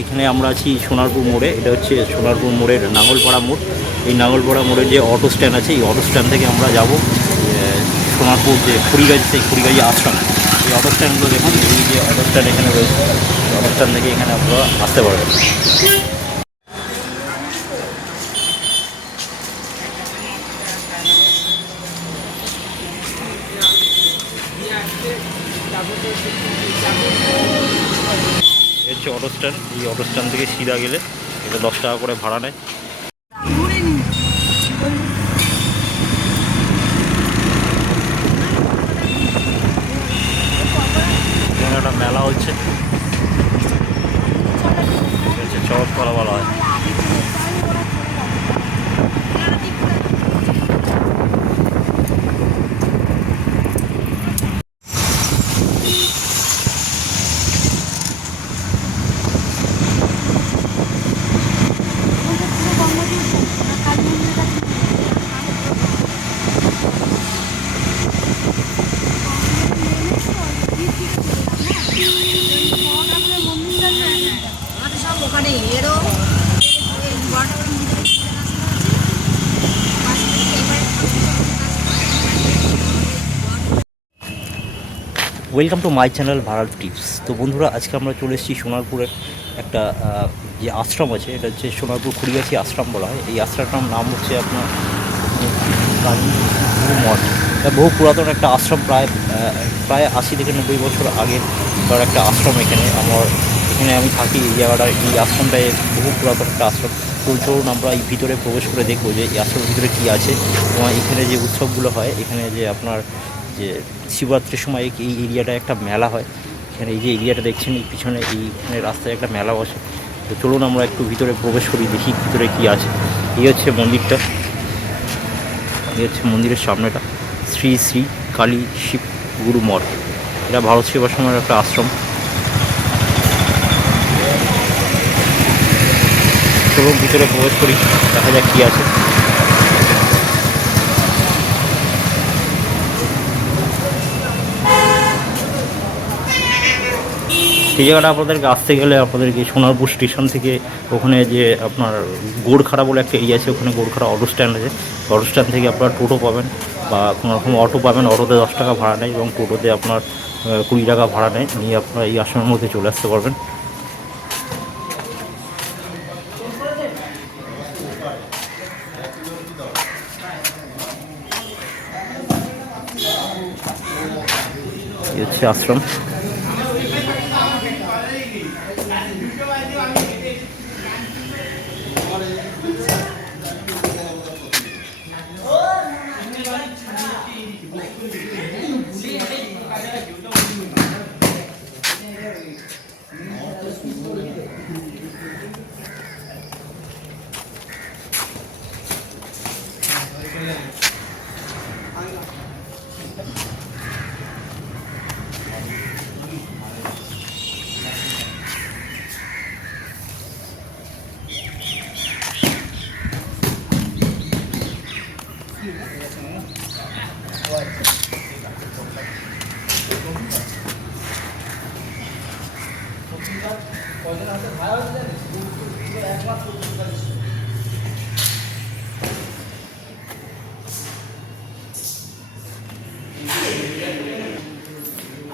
এখানে আমরা আছি সোনারপুর মোড়ে। এটা হচ্ছে সোনারপুর মোড়ের নাঙ্গলপাড়া মোড়। এই নাঙ্গলপাড়া মোড়ের যে অটো স্ট্যান্ড আছে, এই অটো স্ট্যান্ড থেকে আমরা যাব সোনারপুর যে খুড়িগাজি, সেই খুড়িগাজি আশ্রম। এই অটো স্ট্যান্ডগুলো দেখুন, এই যে অটো স্ট্যান্ড এখানে রয়েছে, অটো স্ট্যান্ড থেকে এখানে আপনারা আসতে পারবেন। হচ্ছে অটো স্ট্যান্ড। এই অটো স্ট্যান্ড থেকে সিধা গেলে এটা 10 টাকা করে ভাড়া নেয়। এখানে একটা মেলা হচ্ছে, চরকতলা বলা হয়। Welcome to my channel Bharat tips. তো বন্ধুরা, আজকে আমরা চলে এসেছি সোনারপুরের একটা যে আশ্রম আছে, এটা হচ্ছে সোনারপুর খুড়িগাছি আশ্রম বলা হয়। এই আশ্রমটার নাম হচ্ছে আপনার কালী গুরু মঠ। এটা বহু পুরাতন একটা আশ্রম, প্রায় 80 থেকে 90 বছর আগের একটা আশ্রম। এখানে আমি থাকি। এই জায়গাটা, এই আশ্রমটায় বহু পুরাতন একটা আশ্রম। তো চলুন আমরা এই ভিতরে প্রবেশ করে দেখবো যে এই আশ্রমের ভিতরে কী আছে, এবং এখানে যে উৎসবগুলো হয়, এখানে যে আপনার যে শিবরাত্রির সময় এই এরিয়াটায় একটা মেলা হয়। এখানে এই যে এরিয়াটা দেখছেন, এই পিছনে এইখানে রাস্তায় একটা মেলা বসে। তো চলুন আমরা একটু ভিতরে প্রবেশ করি, দেখি ভিতরে কী আছে। এই হচ্ছে মন্দিরটা, এই হচ্ছে মন্দিরের সামনেটা। শ্রী শ্রী কালী শিব গুরু মঠ। এটা ভারত সেবাশ্রমের একটা আশ্রম। চলুন ভিতরে প্রবেশ করি, দেখা যাক কী আছে। সেই জায়গাটা আপনাদেরকে আসতে গেলে আপনাদেরকে সোনারপুর স্টেশন থেকে ওখানে যে আপনার গোড়খাড়া বলে একটা এরিয়া আছে, ওখানে গোড়খাড়া অটো স্ট্যান্ড আছে। অটো স্ট্যান্ড থেকে আপনারা টোটো পাবেন বা কোনো রকম অটো পাবেন। অটোতে 10 টাকা ভাড়া নেয় এবং টোটোতে আপনার 20 টাকা ভাড়া নেয়। নিয়ে আপনারা এই আশ্রমের মধ্যে চলে আসতে পারবেন। এই হচ্ছে আশ্রম।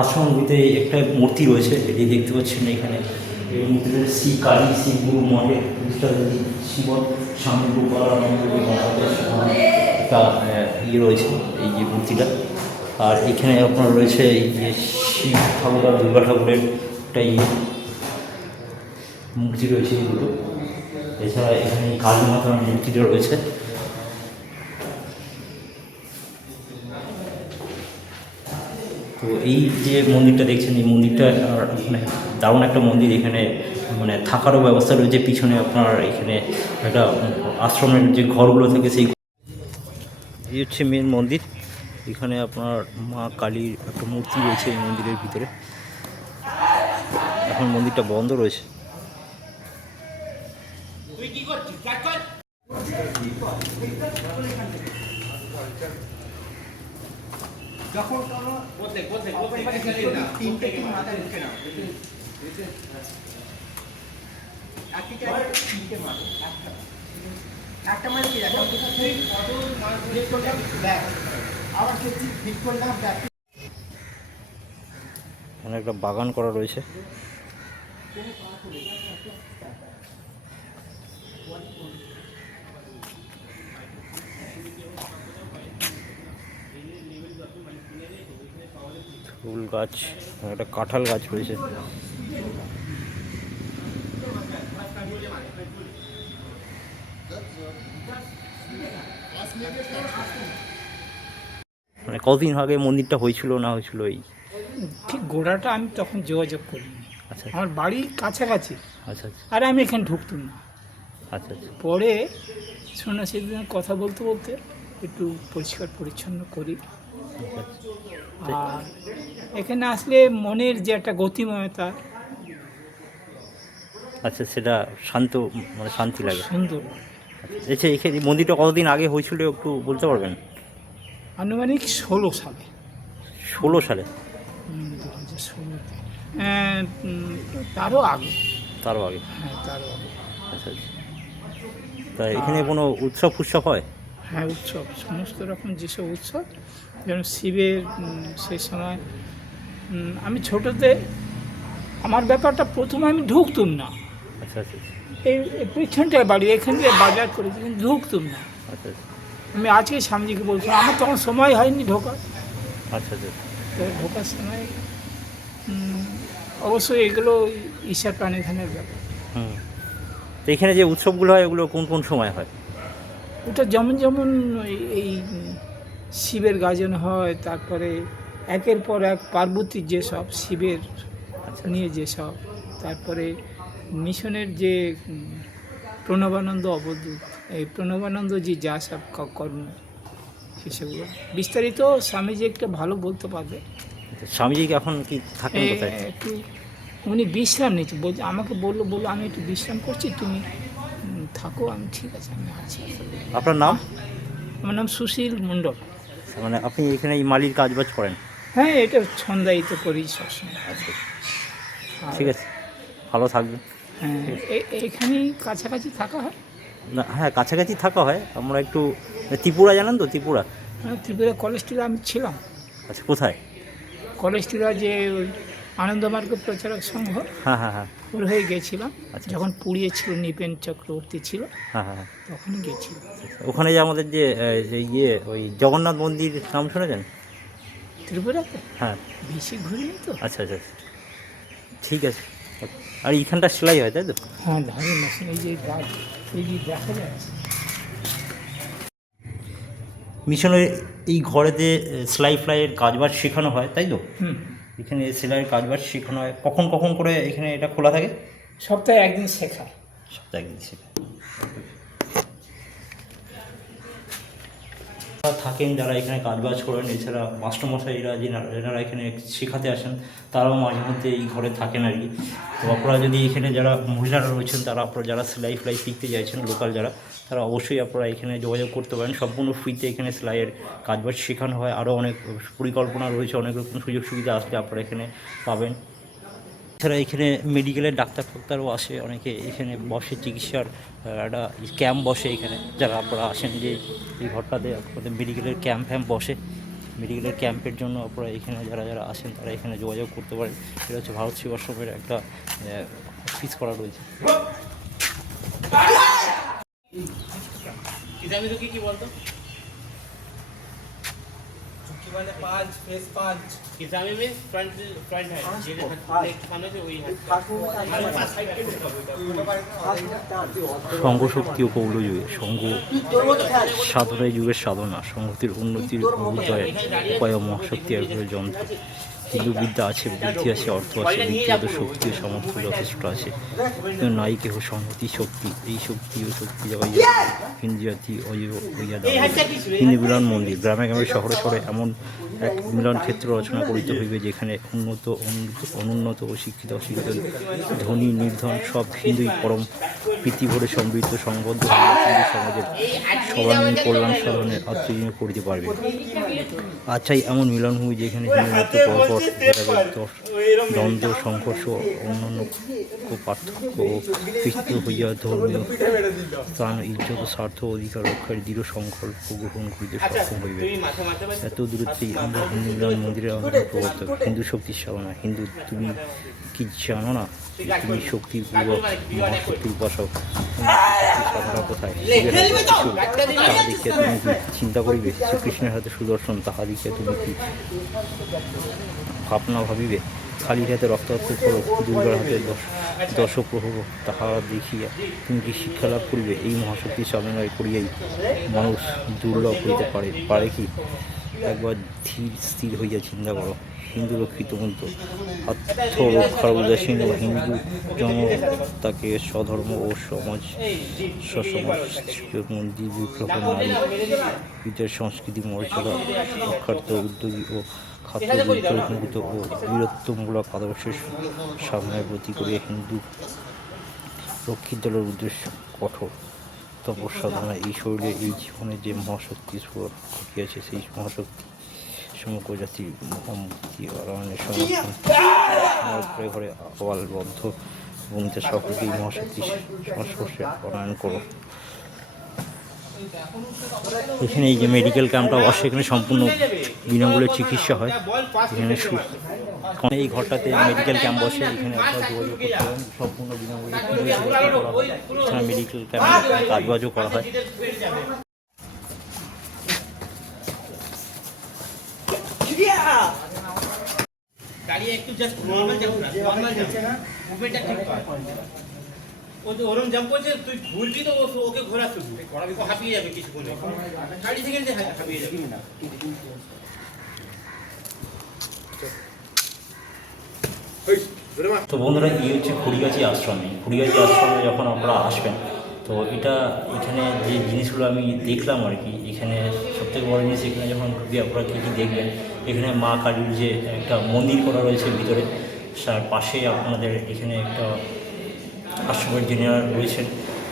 আশ্রমটিতে একটা মূর্তি রয়েছে, এটি দেখতে পাচ্ছেন এখানে। এই মূর্তিতে শ্রী কালী শিব গুরু মঠের শিব স্বামী গোপালানন্দ একটা ইয়ে রয়েছে, এই যে মূর্তিটা। আর এখানে আপনার রয়েছে এই যে শিব ঠাকুর আর দুর্গা ঠাকুরের একটা মূর্তি রয়েছে, এই দুটো। এছাড়া এখানে কালী মাতার মূর্তিটা রয়েছে। তো এই যে মন্দিরটা দেখছেন, এই মন্দিরটা মানে দারুণ একটা মন্দির। এখানে মানে থাকারও ব্যবস্থা রয়েছে পিছনে। আপনার এখানে একটা আশ্রমের যে ঘরগুলো থাকে, সেই এই হচ্ছে মেন মন্দির। এখানে আপনার মা কালীর একটা মূর্তি রয়েছে এই মন্দিরের ভিতরে। এখন মন্দিরটা বন্ধ রয়েছে। যখন তিনটে মাথা রেখে নাও। মানে একটা বাগান করা রয়েছে। ফুল গাছ, একটা কাঁঠাল গাছ রয়েছে। মানে কতদিন আগে মন্দিরটা হয়েছিল না হয়েছিল এই? ঠিক গোড়াটা আমি তখন যোগাযোগ করিনি। আচ্ছা আমার বাড়ি কাছাকাছি, আচ্ছা আচ্ছা আর আমি এখানে ঢুকতাম না। আচ্ছা আচ্ছা পরে সন্ন্যাসীর দিন কথা বলতে বলতে একটু পরিষ্কার পরিচ্ছন্ন করি। আর এখানে আসলে মনের যে একটা গতিময়তা, আচ্ছা, সেটা শান্ত, মানে শান্তি লাগে। সুন্দর। আচ্ছা, এখানে মন্দিরটা কতদিন আগে হয়েছিল একটু বলতে পারবেন? আনুমানিক 16 সালে। 16 সালে? 2016-তে, তারও আগে। তারও আগে? হ্যাঁ, তারও আগে। আচ্ছা আচ্ছা। তা এখানে কোনো উৎসব ফুৎসব হয়? হ্যাঁ, উৎসব, সমস্ত রকম যেসব উৎসব, যেমন শিবের সেই সময় আমি ছোটোতে আমার ব্যাপারটা প্রথমে আমি ঢুকতুম না। আচ্ছা আচ্ছা এই পিছনটায় বাড়ি, এখান থেকে বাজার করেছি, কিন্তু ঢুকতুম না। আচ্ছা আচ্ছা আমি আজকে স্বামীজিকে বলছিলাম, আমার তখন সময় হয়নি ঢোকার। আচ্ছা আচ্ছা তো ঢোকার সময় অবশ্যই এগুলো ঈশ্বর প্রাণিধানের ব্যাপার। হুম। তো এখানে যে উৎসবগুলো হয় ওগুলো কোন কোন সময় হয়? ওটা যেমন যেমন এই শিবের গাজন হয়, তারপরে একের পর এক পার্বতীর যেসব শিবের আচ্ছা নিয়ে যেসব, তারপরে মিশনের যে প্রণবানন্দ অবধূত, এই প্রণবানন্দ যে যা সব কর্ম, সেসবগুলো বিস্তারিত স্বামীজি একটা ভালো বলতে পারবে। আচ্ছা, স্বামীজি এখন কি থাকেন কোথায়? একটু উনি বিশ্রাম নিচ্ছে, বলছে, আমাকে বললো আমি একটু বিশ্রাম করছি, তুমি থাকো। আমি ঠিক আছে, আমি আছি। আপনার নাম? আমার নাম সুশীল মণ্ডল। মানে আপনি এখানে এই মালির কাজবাজ করেন? হ্যাঁ, এটা ছন্দায়িত করি সবসময়। আচ্ছা, ঠিক আছে, ভালো থাকবেন। হ্যাঁ, এখানেই কাছাকাছি থাকা হয়। না, হ্যাঁ, কাছাকাছি থাকা হয়। আমরা একটু ত্রিপুরা জানেন তো? ত্রিপুরা, হ্যাঁ, ত্রিপুরা কলেজটিরা আমি ছিলাম। আচ্ছা, কোথায়? কলেজটিরা যে ওই আনন্দমার্গ প্রচারক সংঘ, হ্যাঁ হ্যাঁ হ্যাঁ ওর হয়ে গেছিলাম। আচ্ছা। যখন পুড়িয়ে ছিল, নিপেন চক্রবর্তী ছিল, হ্যাঁ হ্যাঁ হ্যাঁ। তখনই গেছিলাম। ওখানে যে আমাদের যে ওই জগন্নাথ মন্দির নাম শুনেছেন? ত্রিপুরাতে হ্যাঁ। বেশি ঘুরিনি তো। আচ্ছা আচ্ছা, ঠিক আছে। আর এইখানটা সেলাই হয় তাই তো? হ্যাঁ, ধারে মেশিন, এই যে গাছ, এই যে দেখা যাচ্ছে। মিশনের এই ঘরেতে সেলাই ফ্লাইয়ের কাজবাজ শেখানো হয় তাই তো? হুম, এখানে সেলাইয়ের কাজবাজ শেখানো হয়। কখন কখন করে এখানে এটা খোলা থাকে? সপ্তাহে একদিন শেখায়। সপ্তাহে একদিন শেখায়। থাকেন যারা এখানে কাজবাজ করেন, এছাড়া মাস্টারমশাইরা যেনারা এখানে শেখাতে আসেন, তারাও মাঝে মধ্যে এই ঘরে থাকেন আর কি। তো আপনারা যদি এখানে যারা মহিলারা রয়েছেন, তারা আপনারা যারা সেলাই ফ্লাই শিখতে চাইছেন, লোকাল যারা, তারা অবশ্যই আপনারা এখানে যোগাযোগ করতে পারেন। সম্পূর্ণ ফ্রিতে এখানে সেলাইয়ের কাজবাজ শেখানো হয়। আরও অনেক পরিকল্পনা রয়েছে, অনেক রকম সুযোগ সুবিধা আসলে আপনারা এখানে পাবেন। এছাড়া এখানে মেডিকেলের ডাক্তারও আসে অনেকে, এখানে বসে চিকিৎসার একটা ক্যাম্প বসে এখানে। যারা আপনারা আসেন যে এই ঘরটাতে আপনাদের মেডিকেলের ক্যাম্প বসে, মেডিকেলের ক্যাম্পের জন্য আপনারা এখানে যারা আসেন তারা এখানে যোগাযোগ করতে পারেন। এটা হচ্ছে ভারত সেবাশ্রমের একটা অফিস করা রয়েছে। কি বলতো মানে 5 फेस 5 किसामी में फ्रंट है ये नेक्स्ट खाने से वही है সংঘ শক্তি ও কৌলযুগে সংঘ সাধনায় যুগের সাধনা, সংহতির উন্নতির উদয় উপায় ও মহাশক্তি একভাবে যন্ত্র। হিন্দু বিদ্যা আছে, বুদ্ধি আছে, অর্থ আছে, নীতিগত শক্তি ও সামর্থ্য যথেষ্ট আছে, কিন্তু নাই কেহ সংহতি শক্তি। এই শক্তি ও শক্তি হিন্দু জাতি অজীব হইয়া দাঁড়ায়। হিন্দু মিলন মন্দির গ্রামে গ্রামে শহরে শহরে এমন এক মিলন ক্ষেত্র রচনা করিতে হইবে, যেখানে অনুন্নত ও শিক্ষিত অশিক্ষিত, ধনী নির্ধন সব হিন্দুই পরম প্রীতি ভরে সমৃদ্ধ সংবদ্ধ হইয়া হিন্দু সমাজের সর্বাঙ্গীন কল্যাণ সাধনের আত্মজীবন করিতে পারবে। আচ্ছা, এমন মিলনভূমি যেখানে হিন্দু মধ্যে পরপর দ্বন্দ্ব সংঘর্ষ অন্যান্য পার্থক্য ও পৃষ্ঠ হইয়া ধর্মীয় স্থান ইজ্জত স্বার্থ অধিকার রক্ষার দৃঢ় সংকল্প গ্রহণ করিতে সক্ষম হইবে। এত দূরত্বেই আমরা হিন্দু মন্দিরের অন্তর প্রবর্তক, হিন্দু শক্তির সাধনা। হিন্দু, তুমি কি জানো না তুমি শক্তির পূর্বক মহাশক্তির উপাসক? সাধনা কোথায়? তাহাদিকে তুমি কি চিন্তা করিবে? শ্রীকৃষ্ণের হাতে সুদর্শন, তাহাদিকে তুমি কি ভাবনা ভাবিবে? কালীর হাতে রক্তাক্ত করো, দুর্গার হাতে দশপ্রহর, তাহারা দেখিয়া তুমি কি শিক্ষা লাভ করিবে? এই মহাশক্তির সাধনায় করিয়াই মানুষ দুর্লভ হইতে পারে কি? একবার ধীর স্থির হইয়া চিন্তা করো। হিন্দু রক্ষিত মন্ত্র আত্মরক্ষার উদাসীন হিন্দু জনতাকে স্বধর্ম ও সসমাজ মন্দির বিপ্লব নারী বিদ্যার সংস্কৃতি মর্যাদা রক্ষার্থ উদ্যোগী ও খাদ্য বিতর্কমুক্ত ও বীরত্বমূলক আদর্শের সামনের প্রতি করিয়া হিন্দু রক্ষিত দলের উদ্দেশ্য কঠোর তপস্যাধনা। এই শরীরে এই জীবনে যে মহাশক্তি স্ফুরণ ঘটিয়াছে, সেই মহাশক্তি সমগ্র জাতির মুক্তি আরণের সমর্থন ঘরে ঘরে আহ্বানবদ্ধ ভূমিতে সকলকে এই মহাশক্তির সংস্পর্শে আনয়ন করো। এখানে এই যে মেডিকেল ক্যাম্পটা বসে, এখানে সম্পূর্ণ বিনামূল্যে চিকিৎসা হয়। এখানে এই ঘরটাতে মেডিকেল ক্যাম্প বসে, এখানে আপনারা যোগাযোগ করতে পারেন। সম্পূর্ণ বিনামূল্যে করা হয়। এখানে মেডিকেল ক্যাম্পে কাজবাজও করা হয়। গাড়ি একটু জাস্ট নরমাল জাম্প না, নরমাল জাম্প উপরেটা ঠিক কর। ও তো ওরম জাম্প করছে, তুই ঘুরবি তো ওকে ঘোরা শুরু করাবি, তো হাঁপিয়ে যাবে কিছুক্ষণে, 30 সেকেন্ডে হাঁপিয়ে যাবে না। তো বন্ধুরা, এই হচ্ছে খুড়িগাছি আশ্রমে। খুড়িগাছি আশ্রমে যখন আপনারা আসবেন, তো এখানে যে জিনিসগুলো আমি দেখলাম আর কি, এখানে সবথেকে বড় জিনিস, এখানে যখন ঢুকে আপনারা কী কী দেখবেন, এখানে মা কালীর যে একটা মন্দির করা রয়েছে ভিতরে, তার পাশে আপনাদের এখানে একটা আশ্রমের যিনি রয়েছেন,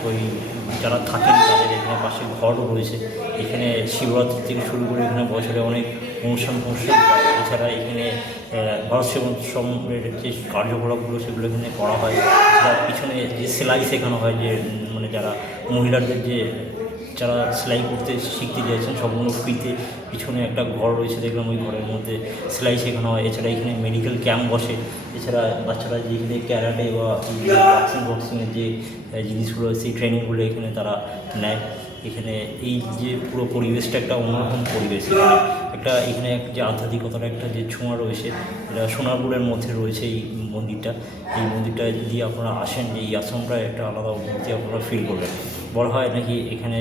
ওই যারা থাকেন তাদের এখানে পাশে ঘরও রয়েছে। এখানে শিবরাত্রি থেকে শুরু করে এখানে বছরে অনেক অনুষ্ঠান এছাড়া এখানে ভারত সেবাশ্রমের যে কার্যকলাপগুলো সেগুলো এখানে করা হয়। তার পিছনে যে সেলাই শেখানো হয়, যে মানে যারা মহিলাদের যারা সেলাই করতে শিখতে চাইছেন সম্পূর্ণ ফ্রিতে, পিছনে একটা ঘর রয়েছে দেখলাম, ওই ঘরের মধ্যে সেলাই শেখানো হয়। এছাড়া এখানে মেডিকেল ক্যাম্প বসে। এছাড়া বাচ্চারা যেখানে ক্যারাটে বা বক্সিংয়ের যে জিনিসগুলো, সেই ট্রেনিংগুলো এখানে তারা নেয়। এখানে এই যে পুরো পরিবেশটা একটা অন্যরকম পরিবেশ। এখানে যে আধ্যাত্মিকতার একটা যে ছোঁয়া রয়েছে, এটা সোনারপুরের মধ্যে রয়েছে এই মন্দিরটা। এই মন্দিরটা যদি আপনারা আসেন, এই আশ্রমটা একটা আলাদা অনুভূতি আপনারা ফিল করবেন। বলা হয় নাকি এখানে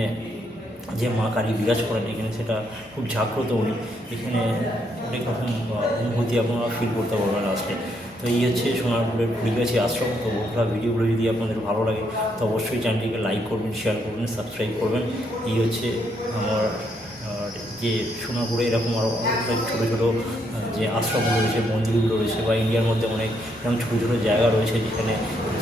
যে মা কালী বিরাজ করেন, এখানে সেটা খুব জাগ্রত উনি। এখানে অনেক রকম অনুভূতি আপনারা ফিল করতে পারবেন আসলে। তো এই হচ্ছে সোনারপুরের খুড়িগাছি আশ্রম। তো বন্ধুরা, ভিডিওগুলো যদি আপনাদের ভালো লাগে তো অবশ্যই চ্যানেলটিকে লাইক করবেন, শেয়ার করবেন, সাবস্ক্রাইব করবেন। এই হচ্ছে আমার যে সোনারপুরে এরকম আরও ছোটো ছোটো যে আশ্রমগুলো রয়েছে, মন্দিরগুলো রয়েছে, বা ইন্ডিয়ার মধ্যে অনেক এরকম ছোটো ছোটো জায়গা রয়েছে, যেখানে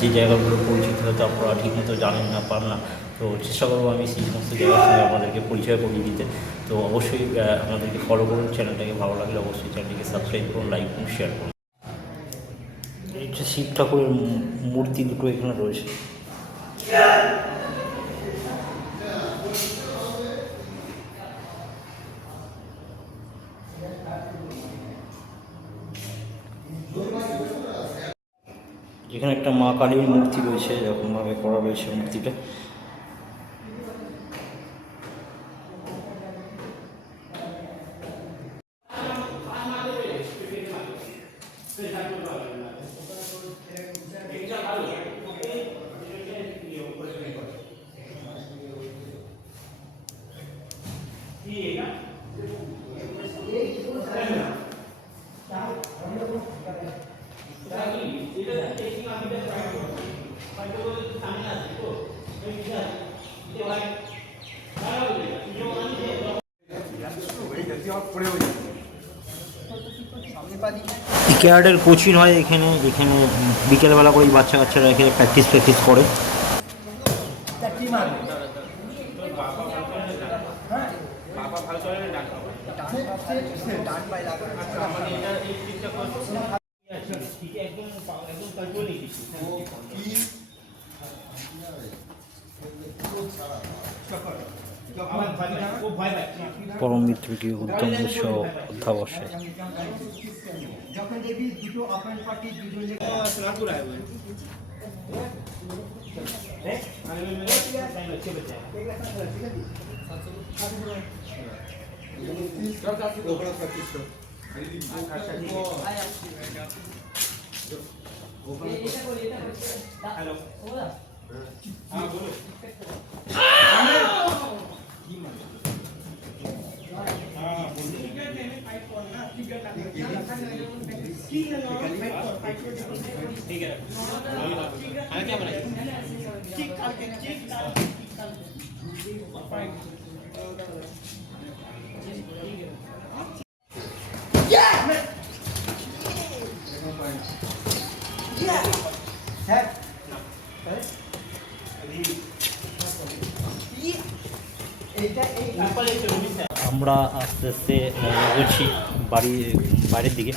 যে জায়গাগুলো পরিচিত হয়তো আপনারা ঠিকমতো জানেন না, পান না। তো চেষ্টা করবো আমি সেই সমস্ত জায়গার সঙ্গে আপনাদেরকে পরিচয় করিয়ে দিতে। তো অবশ্যই আমাদেরকে ফলো করুন, চ্যানেলটাকে ভালো লাগলে অবশ্যই চ্যানেলটিকে সাবস্ক্রাইব করুন, লাইক করুন, শেয়ার করুন। এই হচ্ছে শিব ঠাকুরের মূর্তি দুটো এখানে রয়েছে। এখানে একটা মা কালীর মূর্তি রয়েছে, এরকমভাবে করা রয়েছে মূর্তিটা। ক্যারাটের কোচিং হয় এখানে বিকেলবেলা করে বাচ্চা কাচ্চারা এখানে প্র্যাকটিস করে। বাবা ভালো চলে না। আচ্ছা মানে এটা এই চিপটা ঠিক একদম একদম কন্ট্রোল নেই কিছু ও ভয় পাচ্ছে পরম মিত্রটি উদ্যম উৎসব অধ্যাবসায়। যখন দেখবি দুটো অপোনেন্ট পার্টি দুজন সোনারপুর আয় বলে হ্যালো হ্যাঁ বলো ठीक है आगे क्या बनाए चिक करके चिक আমরা আস্তে আস্তে এগোচ্ছি বাইরের দিকে।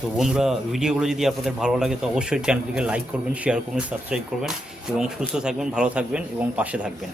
তো বন্ধুরা, ভিডিওগুলো যদি আপনাদের ভালো লাগে তো অবশ্যই চ্যানেলটিকে লাইক করবেন, শেয়ার করবেন, সাবস্ক্রাইব করবেন এবং সুস্থ থাকবেন, ভালো থাকবেন এবং পাশে থাকবেন।